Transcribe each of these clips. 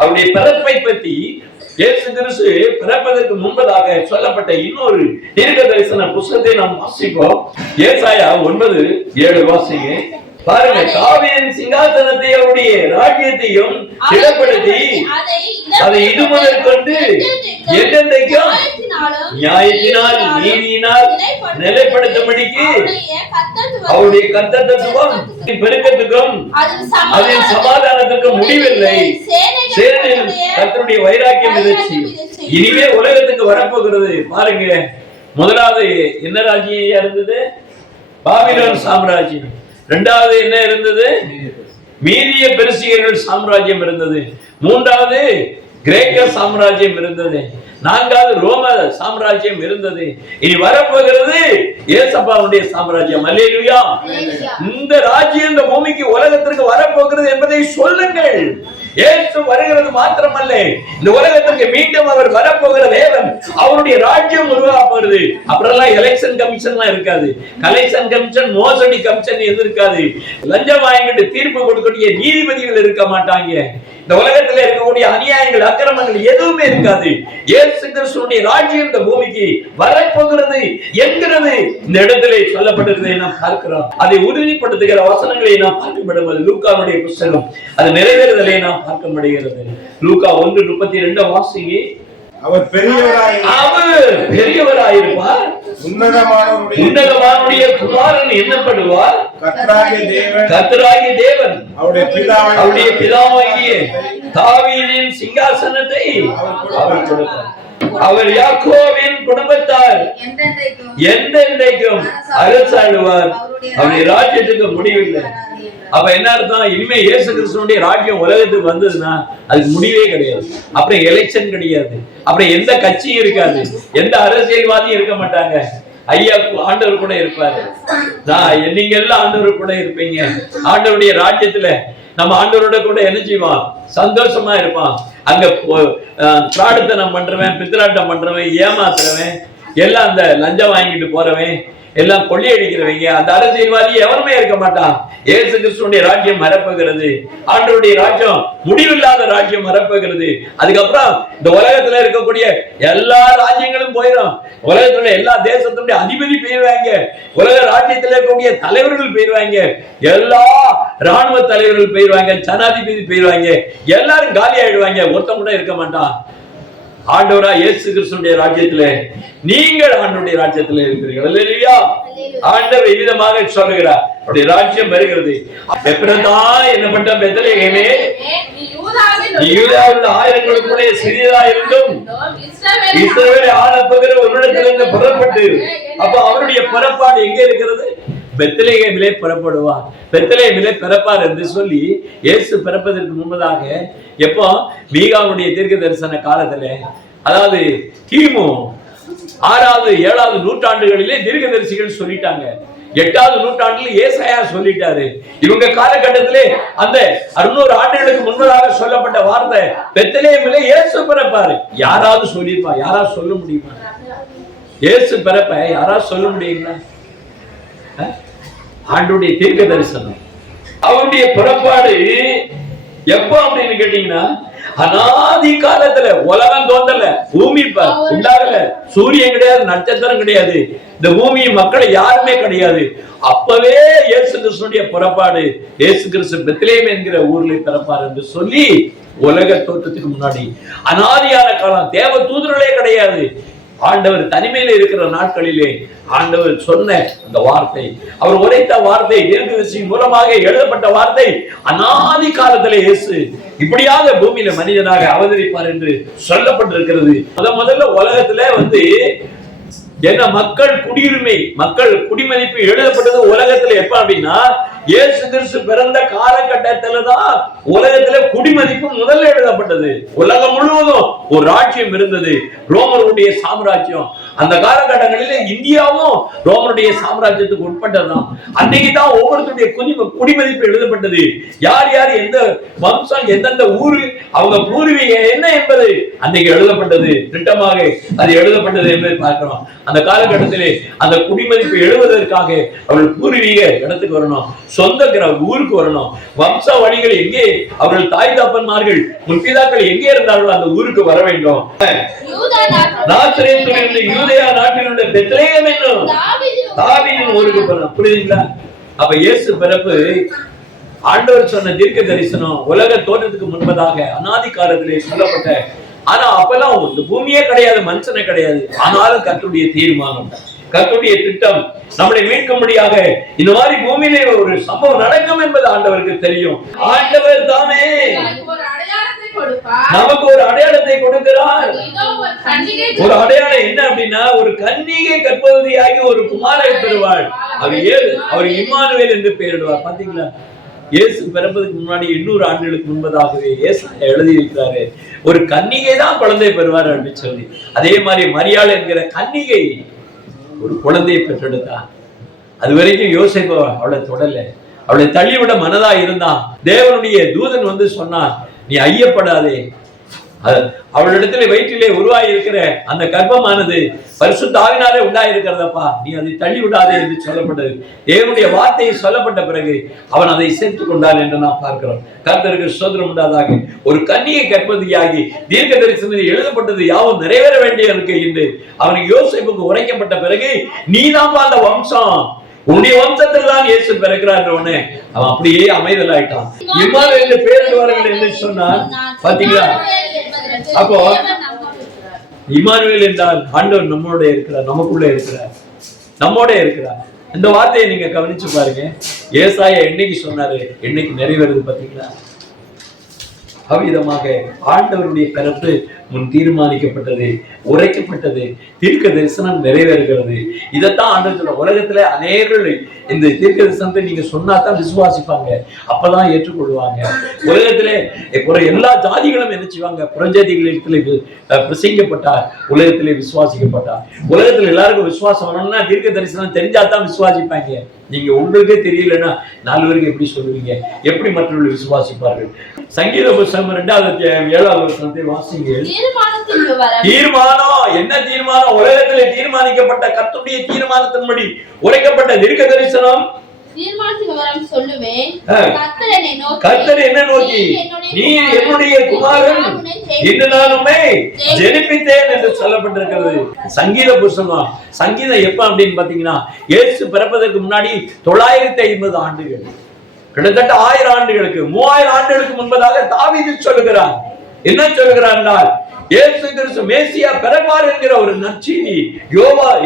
அவருடைய பிறப்பை பற்றி இயேசு கிறிஸ்து பிறப்பதற்கு முன்பதாக சொல்லப்பட்ட இன்னொரு தீர்க்க தரிசன புத்தகத்தை நாம் வாசிப்போம். ஏசாயா 9:7 வாசிங்க. பாருங்க, தாவீதின் சிங்காசனத்தை அவருடைய ராஜ்யத்தையும் திடப்படுத்தி அதை இது முதல் கொண்டு என்றென்றைக்கும் நியாயத்தினால் நீதியினால் நிலைப்படுத்தும்படிக்கு அவருடைய கர்த்தத்துவம் பெருக்கத்துக்கும் அதன் சமாதானத்துக்கும் முடிவில்லை. கர்த்தருடைய வைராக்கியம் இருந்துச்சு. இனிமே உலகத்துக்கு வரப்போகிறது. பாருங்க, முதலாவது என்ன ராஜ்யம் இருந்தது? பாபிலோன் சாம்ராஜ்யம். இரண்டாவது என்ன இருந்தது? மீதிய பெர்சியர்கள் சாம்ராஜ்யம் இருந்தது. மூன்றாவது கிரேக்க சாம்ராஜ்யம் இருந்தது. நான்காவது ரோம சாம்ராஜ்யம் இருந்தது. இனி வரப்போகிறது இயேசப்பாவுடைய சாம்ராஜ்யம். அல்லேலூயா. இந்த ராஜ்யம் இந்த பூமிக்கு உலகத்திற்கு வரப்போகிறது என்பதை சொல்லுங்கள். இயேசு வருகிறது மாத்திரமல்ல, இந்த உலகத்திற்கு மீண்டும் அவர் வரப்போகிற தேவன், அவருடைய ராஜ்யம் உருவாக போகிறது. அப்புறம் எலெக்ஷன் கமிஷன்லாம் இருக்காது. கலெக்ஷன் கமிஷன், மோசடி கமிஷன் எது இருக்காது. லஞ்சம் வாங்கிட்டு தீர்ப்பு கொடுக்கக்கூடிய நீதிபதிகள் இருக்க மாட்டாங்க. இந்த உலகத்தில் இருக்கக்கூடிய அநியாயங்கள், அக்கிரமங்கள் எதுவுமே இருக்காது. இயேசு கிறிஸ்துவின் ராஜ்யம் இந்த பூமிக்கு வரப்போகிறது என்கிறது இந்த இடத்திலே சொல்லப்பட்டிருக்கிறதை நாம் பார்க்கிறோம். அதை உறுதிப்படுத்துகிற வசனங்களை நாம் பார்க்கப்படுவது லூக்காவுடைய புத்தகம். அது நிறைவேறுதலை நாம் பார்க்க முடிகிறது. லூக்கா 1:32 வாசிங்க. அவர் பெரியவராயிருப்பார், உன்னதமானுடைய குமாரன் என்னப்படுவார். கர்த்தராகிய தேவன் அவருடைய பிதாவாகிய தாவீதின் சிங்காசனத்தை அவர் கொடுப்பார். அவர் யாக்கோபின் குடும்பத்தார் என்றென்றைக்கும் அரசாளுவார். அவருடைய ராஜ்யத்துக்கு முடிவில்லை. அப்ப என்ன அர்த்தம்? இனிமே இயேசு கிறிஸ்துவினுடைய ராஜ்யம் உலகத்துக்கு வந்ததுன்னா அதுக்கு முடிவே கிடையாது. அப்புறம் எலெக்ஷன் கிடையாது. அப்புறம் எந்த கட்சியும் இருக்காது. எந்த அரசியல்வாதியும் இருக்க மாட்டாங்க. ஐயா ஆண்டவர் கூட இருப்பாரு. நீங்க எல்லாம் ஆண்டவர் கூட இருப்பீங்க. ஆண்டவருடைய ராஜ்யத்துல நம்ம ஆண்டவரோட கூட என்ன செய்வான்? சந்தோஷமா இருப்பான். அங்க பிரார்த்தனம் பண்றவன், பித்ராட்டம் பண்றவன், ஏமாத்துறவன், எல்லாம் அந்த லஞ்சம் வாங்கிட்டு போறவன், எல்லாம் கொள்ளையடிக்கிறவங்க, அந்த அரசியல்வாதி எவருமே இருக்க மாட்டான். இயேசு கிறிஸ்துவினுடைய ராஜ்யம் வரப்போகிறது. ஆண்டவருடைய ராஜ்யம் முடிவில்லாத ராஜ்யம் வரப்போகிறது. அதுக்கப்புறம் இந்த உலகத்துல இருக்கக்கூடிய எல்லா ராஜ்யங்களும் போயிடும். உலகத்துல எல்லா தேசத்தினுடைய அதிபதி போயிருவாங்க. உலக ராஜ்யத்தில் இருக்கக்கூடிய தலைவர்கள் போயிருவாங்க. எல்லா ராணுவ தலைவர்கள் போயிருவாங்க. ஜனாதிபதி போயிருவாங்க. எல்லாரும் காலி ஆயிடுவாங்க. ஒருத்தம் கூட இருக்க மாட்டான். ஆண்டவரா இயேசு கிறிஸ்துவினுடைய ராஜ்யத்திலே நீங்கள் ஆண்டவருடைய ராஜ்யத்திலே இருக்கிறீர்கள். அல்லேலூயா. ஆண்டவர் விதமாக சொல்லுகிறார், அவருடைய ராஜ்யம் வருகிறது. எப்பதான் என்னப்பட்ட பெத்லகேமே, நீ யூதாவில் ஆயிரங்களுக்குள்ளே சிறியதா இருந்தும் இஸ்ரவேலை ஆளப்போகிற உன்னிடத்திலிருந்து புறப்பட்டு. அப்ப அவருடைய புறப்பாடு எங்கே இருக்கிறது? பெத்லகேமிலே புறப்படுவார், பெத்லகேமிலே பிறப்பார் என்று சொல்லி இயேசு பிறப்பதற்கு முன்பதாக எப்போ மீகாவுடைய தீர்க்க தரிசன காலத்துல, அதாவது கிமு 6வது 7வது நூற்றாண்டுகளிலே தீர்க்கதரிசிகள் சொல்லிட்டாங்க. 8வது நூற்றாண்டில் ஏசாயா சொல்லிட்டாரு. இவங்க காலகட்டத்திலே அந்த 600 ஆண்டுகளுக்கு முன்பதாக சொல்லப்பட்ட வார்த்தை பெத்லகேமிலே இயேசு பிறப்பாரு. யாராவது சொல்லிருப்பா? யாராவது சொல்ல முடியுமா? இயேசு பிறப்ப யாராவது சொல்ல முடியுங்களா? ஆண்டவருடைய தீர்க்க தரிசனம், அவருடைய புறப்பாடு எப்போ அப்படின்னு கேட்டீங்கன்னா, அநாதி காலத்துல உலகம் தோன்றல, பூமி உண்டாகல, சூரியன் கிடையாது, நட்சத்திரம் கிடையாது, இந்த பூமி மக்கள் யாருமே கிடையாது. அப்பவே இயேசு கிறிஸ்துடைய புறப்பாடு, இயேசு கிறிஸ்து பெத்லகேம் என்கிற ஊர்ல பிறப்பார் என்று சொல்லி உலக தோற்றத்துக்கு முன்னாடி அநாதியான காலம், தேவ தூதர்களே கிடையாது. ஆண்டவர் தனிமையில இருக்கிற நாட்களிலே ஆண்டவர் சொன்ன அந்த வார்த்தை, அவர் உரைத்த வார்த்தை, தீர்க்கதரிசி மூலமாக எழுதப்பட்ட வார்த்தை, அநாதி காலத்திலே இயேசு இப்படியாக பூமியில மனிதனாக அவதரிப்பார் என்று சொல்லப்பட்டிருக்கிறது. முதல்ல உலகத்துல என்ன மக்கள் குடியுரிமை, மக்கள் குடிமதிப்பு எழுதப்பட்டது உலகத்துல எப்ப அப்படின்னா, இயேசு கிறிஸ்து பிறந்த காலகட்டத்தில்தான் உலகத்துல குடிமதிப்பு முதல்ல எழுதப்பட்டது. உலகம் முழுவதும் ஒரு ராஜ்யம் இருந்தது, ரோமருடைய சாம்ராஜ்யம். அந்த காலகட்டங்களில் இந்தியாவும் ரோமனுடைய சாம்ராஜ்யத்துக்கு உட்பட்டதுதான். அன்னைக்குதான் ஒவ்வொருத்தருடைய குடிமதிப்பு எழுதப்பட்டது. யார் யார் எந்த வம்சம் எந்தெந்த ஊரு அவங்க பூர்வீக என்ன என்பது அன்னைக்கு எழுதப்பட்டது. திட்டமாக அது எழுதப்பட்டது என்பதை பார்க்கிறோம். அந்த காலகட்டத்திலே அந்த குடிமதிப்பு எழுதுவதற்காக அவர்கள் பூர்வீக இடத்துக்கு வரணும், சொந்த ஊருக்கு வரணும். வம்ச வழிகள் எங்கே அவர்கள் தாய் தாப்பன்மார்கள் முற்பிதாக்கள் எங்கே இருந்தார்களோ அந்த ஊருக்கு வர வேண்டும். நாசரேத்திலிருந்து யூதேயா நாட்டில் உள்ள பெத்லெகேம் என்னும் தாவீதின் ஊருக்கு போறோம். புரியுதுங்களா? அப்ப இயேசு பிறப்பு ஆண்டவர் சொன்ன தீர்க்க தரிசனம் உலக தோற்றத்துக்கு முன்பதாக அநாதி காலத்திலே சொல்லப்பட்ட. ஆனா அப்பெல்லாம் இந்த பூமியே கிடையாது, மனுஷனே கிடையாது. ஆனாலும் கர்த்தருடைய தீர்மானம், கர்த்தருடைய திட்டம் நம்மளை மீட்கும்படியாக இந்த மாதிரி பூமியிலே ஒரு சம்பவம் நடக்கும் என்பது ஆண்டவருக்கு தெரியும். ஆண்டவர் தானே நமக்கு ஒரு அடையாளத்தை கொடுக்கிறார். ஒரு அடையாளம் என்ன அப்படின்னா, ஒரு கன்னிகை கர்ப்பவதியாகி ஒரு குமாரனை பெறுவாள். அவர் இம்மானுவேல் என்று பெயரிடுவார். பாத்தீங்களா? இயேசு பிறப்பதற்கு முன்னாடி 800 ஆண்டுகளுக்கு முன்பதாகவே ஏசாயா எழுதி இருக்கிறாரு, ஒரு கன்னிகை தான் குழந்தை பெறுவார் அப்படின்னு சொல்லி. அதே மாதிரி மரியாள் என்கிற கன்னிகை ஒரு குழந்தையை பெற்றெடுத்தான். அது வரைக்கும் யோசேப்பு அவளை தொடல, அவளை தள்ளிவிட மனதா இருந்தான். தேவனுடைய தூதன் வந்து சொன்னான், நீ ஐயப்படாதே, அவளிடத்திலே வயிற்றிலே உருவாகி இருக்கிற அந்த கர்ப்பமானது பரிசுத்த ஆவியினாலே உண்டாயிருக்கிறதப்பா, நீ அதை தள்ளி விடாதே என்று சொல்லப்பட்டது. தேவனுடைய வார்த்தையை சொல்லப்பட்ட பிறகு அவன் அதை சேர்த்துக் கொண்டான் என்று நாம் பார்க்கிறோம். கர்த்தருக்கு ஸ்தோத்திரம் உண்டாதாக. ஒரு கன்னிகை கர்ப்பவதியாகி தீர்க்க தரிசனத்தில் எழுதப்பட்டது யாவும் நிறைவேற வேண்டியிருக்கு என்று அவனுக்கு யோசேப்புக்கு உரைக்கப்பட்ட பிறகு, நீதான் அந்த வம்சம், உன்னுடைய வம்சத்தில் தான் இயேசு பிறக்கிறார். அவன் அப்படியே அமைதல் ஆயிட்டான். இம்மானுவேல் பேரிடுவார்கள் என்று சொன்னான். பாத்தீங்களா? அப்போ இம்மானுவேல் என்றால் ஆண்டவர் நம்மோட இருக்கிறார், நமக்குள்ள இருக்கிறார், நம்மோட இருக்கிறார். இந்த வார்த்தையை நீங்க கவனிச்சு பாருங்க. ஏசாயா என்னைக்கு சொன்னாரு, என்னைக்கு நிறைவேறுது பாத்தீங்களா? அவ்விதமாக ஆண்டவருடைய பிறப்பு முன் தீர்மானிக்கப்பட்டது, உரைக்கப்பட்டது, தீர்க்க தரிசனம் நிறைவேறுகிறது. இதைத்தான் ஆண்டவர் உலகத்துல அநேகர்கள் இந்த தீர்க்க தரிசனத்தை நீங்க சொன்னாதான் விசுவாசிப்பாங்க, அப்பதான் ஏற்றுக்கொள்வாங்க. உலகத்திலே எல்லா ஜாதிகளும் என்ன செய்வாங்க, புறஜாதிகளிடத்திலே பிரசங்கிக்கப்பட்டார், உலகத்திலே விசுவாசிக்கப்பட்டார். உலகத்துல எல்லாருக்கும் விசுவாசம் வரணும்னா தீர்க்க தரிசனம் தெரிஞ்சாதான் விசுவாசிப்பாங்க. நீங்க உங்களுக்கே தெரியலன்னா 4 பேருக்கு எப்படி சொல்லுவீங்க? எப்படி மற்றவர்கள் விசுவாசிப்பார்கள்? சங்கீத புத்தகம் 2வது 7வது வசனத்தை வாசிங்க. தீர்மானம் என்ன தீர்மானம்? உலகத்திலே தீர்மானிக்கப்பட்ட கர்த்தருடைய தீர்மானத்தின்படி உரைக்கப்பட்ட தீர்க்க தரிசனம். கர்த்தர் என்ன நோக்கி, நீ என்னுடைய குமாரன் இன்று நான் உம்மை ஜெனிப்பித்தேன் என்று சொல்லப்பட்டிருக்கிறது. சங்கீத புத்தகம். சங்கீதம் எப்ப அப்படின்னு பாத்தீங்கன்னா, இயேசு பிறப்பதற்கு முன்னாடி 950 ஆண்டுகள், கிட்டத்தட்ட 1000 ஆண்டுகளுக்கு 3000 ஆண்டுகளுக்கு முன்பதாக தாவீது சொல்லுகிறார். என்ன சொல்லுகிறார் என்றால், இயேசு கிறிஸ்து மேசியா பிறப்பார் என்கிற ஒரு நற்செய்தி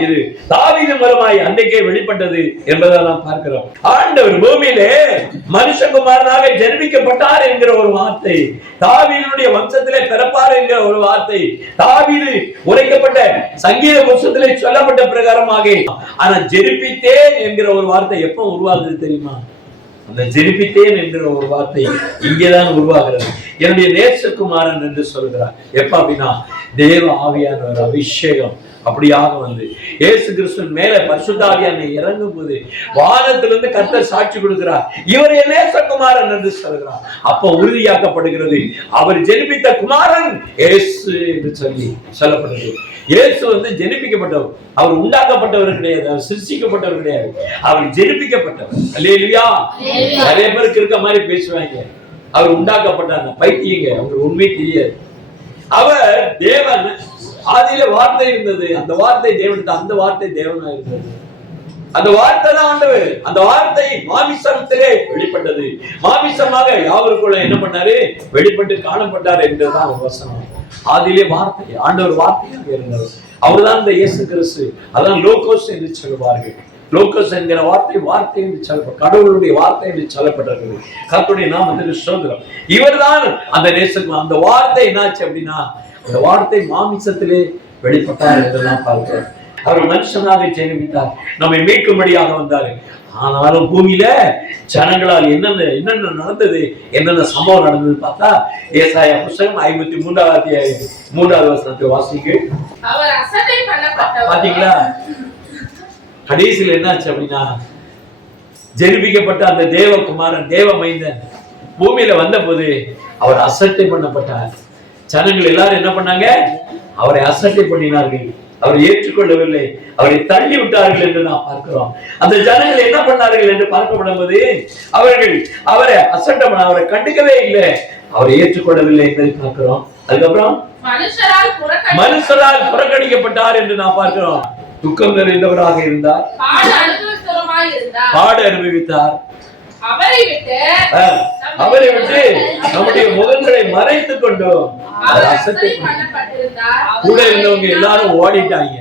இது தாவீது மூலமாய் அன்றைக்கே வெளிப்பட்டது என்பதை நாம் பார்க்கிறோம். ஆண்டவர் பூமியிலே மனுஷகுமாரனாக ஜெனிப்பிக்கப்பட்டார் என்கிற ஒரு வார்த்தை, தாவீதுடைய வம்சத்திலே பிறப்பார் என்கிற ஒரு வார்த்தை தாவீது உரைக்கப்பட்ட சங்கீத புத்தகத்திலே சொல்லப்பட்ட பிரகாரமாக. ஆனா ஜெனிப்பித்தேன் என்கிற ஒரு வார்த்தை எப்ப உருவாகுது தெரியுமா? அந்த ஜெனிப்பித்தேன் என்கிற ஒரு வார்த்தை இங்கேதான் உருவாகிறது. என்னுடைய நேசகுமாரன் என்று சொல்கிறார். எப்ப அப்படின்னா, தேவ ஆவியான ஒரு அபிஷேகம் அப்படியாக வந்து இயேசு கிறிஸ்துவின் மேல பரிசுத்த ஆவியானவர் இறங்கும் போது வானத்திலிருந்து கர்த்தர் சாட்சி கொடுக்கிறார், இவரே நேசகுமாரன் என்று சொல்கிறார். அப்ப உறுதியாக்கப்படுகிறது, அவர் ஜெனிப்பித்த குமாரன் இயேசு என்று சொல்லி சொல்லப்படுகிறது. இயேசு வந்து ஜெனிப்பிக்கப்பட்டவர், அவர் உண்டாக்கப்பட்டவர் கிடையாது, அவர் சிருஷ்டிக்கப்பட்டவர் கிடையாது, அவர் ஜெனிப்பிக்கப்பட்டவர். அல்லேலூயா. நிறைய பேருக்கு இருக்க மாதிரி பேசுவாங்க, அவர் உண்டாக்கப்பட்டாங்க, பைத்தியங்க, அவங்களுக்கு உண்மை தெரியாது. அவர் தேவன், ஆதியில வார்த்தை இருந்தது, அந்த வார்த்தை தேவன், அந்த வார்த்தை தேவனா இருந்தது, அந்த வார்த்தை தான் ஆண்டவர். அந்த வார்த்தை மாமிசத்திலே வெளிப்பட்டது, மாமிசமாக யாவருக்குள்ள என்ன பண்ணாரு, வெளிப்பட்டு காணப்பட்டார் என்றுதான் வசனம். ஆதியிலே வார்த்தை, ஆண்டவர் வார்த்தையாக இருந்தவர், அவர்தான் இந்த இயேசு கிறிஸ்து. அதான் லோகோஸ் என்று சொல்லுவார்கள். லோகோஸ் என்கிற வார்த்தை வார்த்தை என்று சொல்லப்பட்ட, கடவுளுடைய வார்த்தை என்று சொல்லப்பட்டிருக்கிறது. கர்த்தருடைய நாமத்துக்கு ஸ்தோத்திரம். இவர்தான் அந்த நேசகுமாரன். அந்த வார்த்தை என்னாச்சு அப்படின்னா, அந்த வார்த்தை மாமிசத்திலே வெளிப்பட்டார் என்றெல்லாம் பார்க்கிறோம். அவர் மனுஷனாக ஜெனித்தார், நம்மை மீட்கும்படியாக வந்தார். ஆனாலும் பூமியில ஜனங்களால் என்னென்ன நடந்தது, என்னென்ன சம்பவம் நடந்தது பார்த்தா ஏசாயா புத்தகம் 53வது அத்தியாயம் 3வது வசனத்தை வாசிங்க. பாத்தீங்களா? கடைசியில் என்னாச்சு அப்படின்னா, ஜெனிபிக்கப்பட்ட அந்த தேவகுமாரன் தேவ மைந்தன் பூமியில வந்த போது அவர் அசட்டை பண்ணப்பட்டார். ஜனங்கள் எல்லாரும் என்ன பண்ணாங்க? அவரை அசட்டை பண்ணினார்கள், அவரை ஏற்றுக்கொள்ளவில்லை, அவரை தள்ளி விட்டார்கள் என்று நாம் பார்க்கிறோம். அந்த ஜனங்கள் என்ன பண்ணார்கள் என்று பார்க்கப்படும் போது அவர்கள் அவரை அசட்டை பண்ண, அவரை கண்டுக்கவே இல்லை, அவரை ஏற்றுக்கொள்ளவில்லை என்பதை பார்க்கிறோம். அதுக்கப்புறம் மனுஷரால் புறக்கணிக்கப்பட்டார் என்று நாம் பார்க்கிறோம். துக்கம் நிறைந்தவராக இருந்தார், பாடு அனுபவித்தார். அவரை விட்டு நம்முடைய முகங்களை மறைத்துக் கொண்டோம். கூட இருந்தவங்க எல்லாரும் ஓடிட்டாங்க.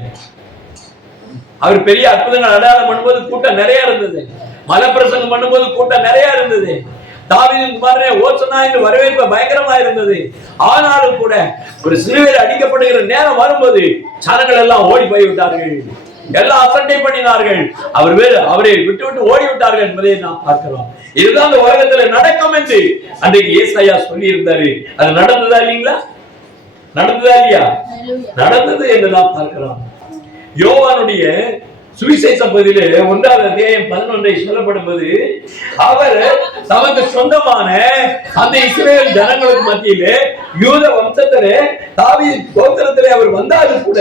அவர் பெரிய அற்புதங்கள் அடையாளம் பண்ணும்போது கூட்டம் நிறைய இருந்தது, மலப்பிரசங்கம் பண்ணும்போது கூட்டம் நிறைய இருந்தது, தாவீதின் குமாரனே ஓசன்னா என்று வரவேற்பு பயங்கரமா இருந்தது. ஆனாலும் கூட ஒரு சிலுவையில் அடிக்கப்படுகிற நேரம் வரும்போது ஜனங்கள் எல்லாம் ஓடி போய்விட்டார்கள், எல்லாம் அசட்டை பண்ணினார்கள், அவரை விட்டு விட்டு ஓடி விட்டார்கள் என்பதை நாம் பார்க்கிறோம். இதுதான் அந்த உலகத்துல நடக்கும் என்று அன்றைக்கு ஏசாயா சொல்லி இருந்தாரு. அது நடந்ததா இல்லைங்களா? நடந்ததா இல்லையா? நடந்தது என்று நாம் பார்க்கிறோம். யோவானுடைய சுவிசேஷ பகுதியிலே 1வது அத்தியாயம் 11 சொல்லப்படும் போது அவர் தமக்கு சொந்தமான அந்த இஸ்ரவேல் ஜனங்களுக்கு மத்தியிலே யூத வம்சத்திலே தாவீது கோத்திரத்திலே அவர் வந்தாலும் கூட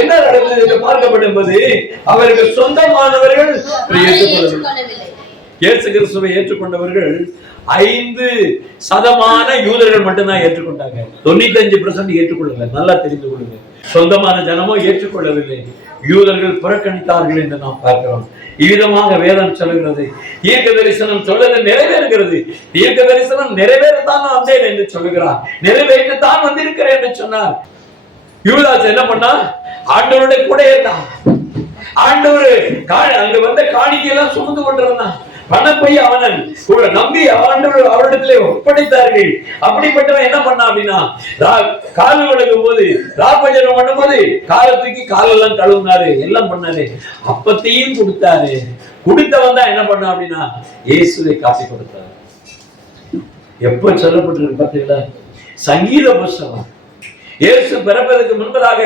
என்ன நடந்தது என்று பார்க்கப்படும் போது அவருக்கு சொந்தமானவர்கள் இயேசு கிறிஸ்துவை ஏற்றுக்கொண்டவர்கள் 5% யூதர்கள் மட்டும்தான் ஏற்றுக்கொண்டாங்க. 95% ஏற்றுக்கொள்ளல. நல்லா தெரிந்து கொள்ளுங்க, சொந்தமான ஜனமோ ஏற்றுக்கொள்ளவில்லை, யூதர்கள் புறக்கணித்தார்கள் என்று நாம் பார்க்கிறோம். இவ்விதமாக வேதம் சொல்லுகிறது. தீர்க்க தரிசனம் சொல்லுது நிறைவேறுகிறது. தீர்க்க தரிசனம் நிறைவேறத்தான் வந்தேன் என்று சொல்லுகிறார், நிறைவேற்றத்தான் வந்திருக்கிறேன் என்று சொன்னார். யூதாஸ் என்ன பண்ணா? ஆண்டவருடைய கூட இருந்தான். ஆண்டவர் அங்க வந்த காணிக்கையெல்லாம் சுமந்து கொண்டிருந்தான். பணப்பை அவனன் கூட நம்பி அவரிடத்திலே ஒப்படைத்தார்கள். அப்படிப்பட்டவன் என்ன பண்ணா அப்படின்னா, கால் விளக்கும் போது ராப்பஜனம் பண்ணும் போது காலத்துக்கு காலெல்லாம் கழுவுனாரு, எல்லாம் பண்ணாரு, அப்பத்தையும் கொடுத்தாரு. கொடுத்தவன் தான் என்ன பண்ணா அப்படின்னா இயேசுவை காட்டி கொடுத்தாரு. எப்ப சொல்லப்பட்டிருக்கு பார்த்தீங்களா? சங்கீத புஸ்தகம் இயேசு பிறப்பதற்கு முன்பதாக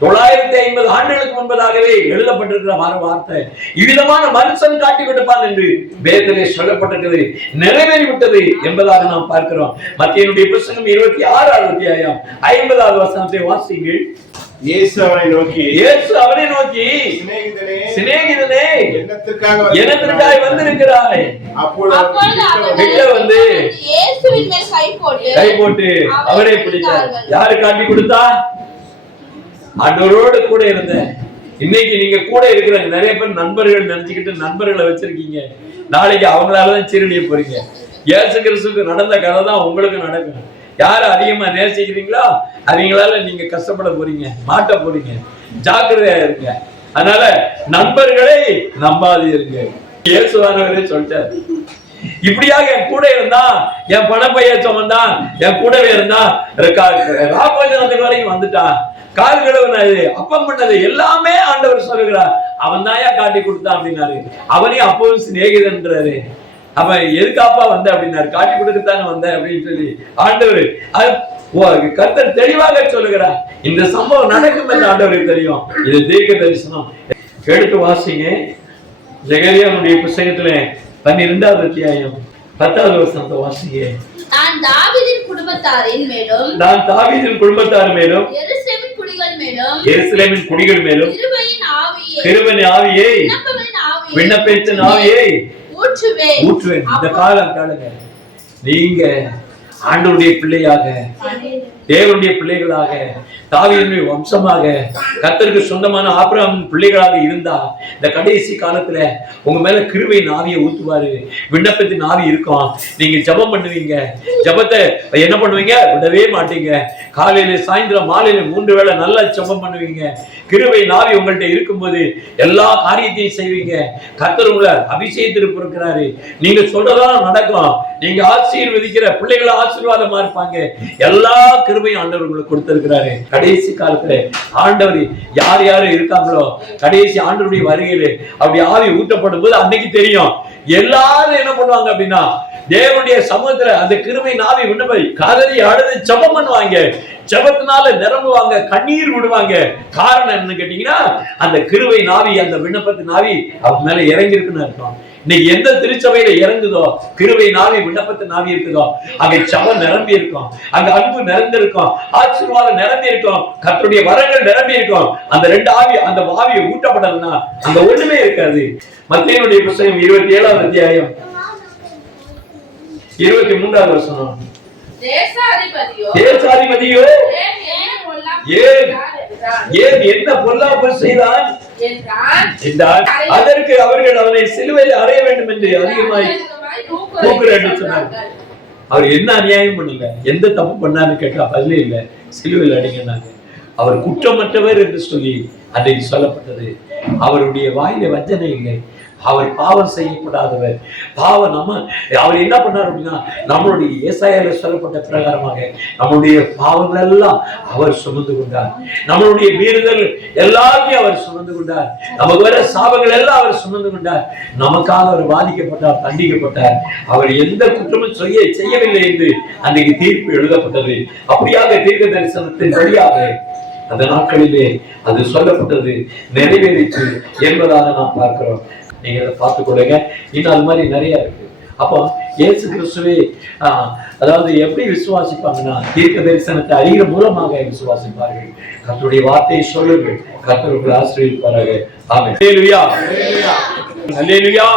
950 ஆண்டுகளுக்கு முன்பதாகவே எழுதப்பட்டிருக்கிற வார்த்தை, இவ்விதமான மனுஷன் காட்டி கொடுப்பான் என்று வேதத்திலே சொல்லப்பட்டிருக்கிறது, நிறைவேறிவிட்டது என்பதாக நாம் பார்க்கிறோம். மத்தேயுடைய புத்தகம் 26வது அத்தியாயம் 50வது வசனத்தை வாசிங்கள். இயேசு அவனை நோக்கி சிநேகிதனே, என்னத்திற்காக வந்திருக்கிறாய்? அப்பொழுது வந்து கை போட்டு அவரை பிடித்தார். யாரு காட்டி கொடுத்தா? ஆண்டவரோடு கூட இருந்த. இன்னைக்கு நீங்க கூட இருக்கிற நிறைய பேர் நண்பர்கள் நினைச்சுக்கிட்டு நண்பர்களை வச்சிருக்கீங்க, நாளைக்கு அவங்களாலதான் சீரழிய போறீங்க. இயேசு கிறிஸ்துவுக்கு நடந்த கதை தான் உங்களுக்கு நடக்கும். யார அதிகமா நேசிக்கிறீங்களோ அவங்களால நீங்க கஷ்டப்பட போறீங்க, மாட்ட போறீங்க. ஜாக்கிரதையா இருங்க. அதனால நண்பர்களை நம்பாதீங்க. இயேசுவானவரே சொல்லிட்டாரு, இப்படியாக என் கூட இருந்தா, என் பணப்பைய சுமந்தான், என் கூடவே இருந்தா, ராப்போஜனத்துக்கு வரைக்கும் வந்துட்டான், கால் கழுவுனது, அப்பம் பண்ணது எல்லாமே ஆண்டவர் சொல்லுகிறார். அவன் தான் காட்டி கொடுத்தான் அப்படின்னாரு. அவனையும் அப்பவும் சிநேகிதன்றாரு. அப்ப எதுக்காப்பா வந்த அப்படின்னாரு. காட்டி கொடுக்கத்தானே வந்த அப்படின்னு சொல்லி ஆண்டவர் கர்த்தர் தெளிவாக சொல்லுகிறார். இந்த சம்பவம் நடக்கும் என்று ஆண்டவருக்கு தெரியும். இது தீர்க்க தரிசனம். எடுத்து வாசிங்க. ஜெகரியாவுடைய புத்தகத்துல 12வது அத்தியாயம் 10வது வசனத்தை வாசிங்க. நான் தாவீதின் குடும்பத்தாரின் மேலும் எருசலேமின் குடிகள் மேலும் கிருபையின் ஆவியை விண்ணப்பத்தின் ஆவியை ஊற்றுவேன். இந்த காலம் காணுங்க, நீங்க ஆண்டவருடைய பிள்ளையாக, தேவனுடைய பிள்ளைகளாக, தாவீதின் வம்சமாக, கர்த்தருக்கு சொந்தமான ஆபிரகாமின் பிள்ளைகளாக இருந்தா இந்த கடைசி காலத்துல உங்க மேல கிருபையின் ஆவியை ஊத்துவாரு. விண்ணப்பத்தின் ஆவி இருக்கும். நீங்க ஜெபம் பண்ணுவீங்க. ஜெபத்தை என்ன பண்ணுவீங்க? விடவே மாட்டீங்க. காலையில சாயந்தரம் மாலையில 3 வேளை நல்லா ஜெபம் பண்ணுவீங்க. கிருபையின் ஆவி உங்கள்கிட்ட இருக்கும்போது எல்லா காரியத்தையும் செய்வீங்க. கர்த்தர் உங்களை அபிஷேகத்திருக்கிறாரு. நீங்க சொல்றதெல்லாம் நடக்கும். நீங்க ஆசீர்வதிக்கிற பிள்ளைகளை ஆசீர்வாதமா இருப்பாங்க. எல்லா கிருபை கிருபையும் ஆண்டவர் உங்களுக்கு கொடுத்திருக்கிறாரு. கடைசி காலத்துல ஆண்டவர் யார் யாரு இருக்காங்களோ, கடைசி ஆண்டவருடைய வருகையில அப்படி ஆவி ஊட்டப்படும் போது அன்னைக்கு தெரியும். எல்லாரும் என்ன பண்ணுவாங்க அப்படின்னா, தேவனுடைய சமூகத்துல அந்த கிருபை ஆவி விண்ணப்பை கதறி அழுது ஜெபம் பண்ணுவாங்க. ஜெபத்தினால நிரம்புவாங்க, கண்ணீர் விடுவாங்க. காரணம் என்னன்னு கேட்டீங்கன்னா, அந்த கிருபை ஆவி, அந்த விண்ணப்பத்தின் ஆவி அவங்க மேல இறங்கி இருக்குன்னு அர்த்தம். இன்னைக்கு எந்த திருச்சபையில இறங்குதோ, கிருபை ஆவி, விண்ணப்பத்தின் ஆவி இருக்குதோ, அங்க ஜெபம் நிரம்பி இருக்கும், அங்க அன்பு நிறைந்திருக்கும், ஆசீர்வாதம் நிரம்பி இருக்கும், கர்த்தருடைய வரங்கள் நிரம்பி இருக்கும். அந்த ரெண்டு ஆவி, அந்த ஆவியை ஊட்டப்படலன்னா அங்க ஒண்ணுமே இருக்காது. மத்தேயுடைய புத்தகம் 27ஆம் அத்தியாயம் 23ஆவது வசனம். தேசாதிபதியோ ஏன் என்ன பொல்லாப்பு செய்தான் என்றால் அதற்கு அவர்கள் அவனை சிலுவையில் அறைய வேண்டும் என்று அதிகமாய் கூக்குரலிட்டு சொன்னார்கள். அவர் என்ன அநியாயம் பண்ணல, எந்த தப்பு பண்ணான்னு கேட்டா பதிலே இல்ல, சிலுவையில் அடிங்கன்னாங்க. அவர் குற்றமற்றவர் என்று சொல்லி அன்றைக்கு சொல்லப்பட்டது. அவருடைய வாயில வஞ்சனை இல்லை, அவர் பாவம் செய்யப்படாதவர். பாவம் அவர் என்ன பண்ணார் அப்படின்னா, நம்மளுடைய ஏசாயால சொல்லப்பட்ட பிரகாரமாக நம்மளுடைய பாவங்கள் எல்லாம் அவர் சுமந்து கொண்டார். நம்மளுடைய மீறுதல் எல்லாத்தையும் அவர் சுமந்து கொண்டார். நமக்கு வர சாபங்கள் எல்லாம் அவர் சுமந்து கொண்டார். நமக்காக அவர் பாதிக்கப்பட்டார், தண்டிக்கப்பட்டார். அவர் எந்த குற்றமும் செய்யவில்லை என்று அன்றைக்கு தீர்ப்பு எழுதப்பட்டது. அப்படியாக தீர்க்க தரிசனத்தின் வழியாக அந்த நாட்களிலே அது சொல்லப்பட்டது நிறைவேறிச்சு என்பதாக நாம் பார்க்கிறோம். நீங்க அதை பார்த்துக் கொள்ளுங்க. இன்னும் அது மாதிரி நிறைய இருக்கு. அப்போ இயேசு கிறிஸ்துவே அதாவது எப்படி விசுவாசிப்பாங்கன்னா, தீர்க்க தரிசனத்தை அறிகிற மூலமாக விசுவாசிப்பார்கள். கர்த்தருடைய வார்த்தையை சொல்லுங்கள், கர்த்தர் உங்களை ஆசீர்வதிப்பாராக. ஆமென். அல்லேலூயா, அல்லேலூயா.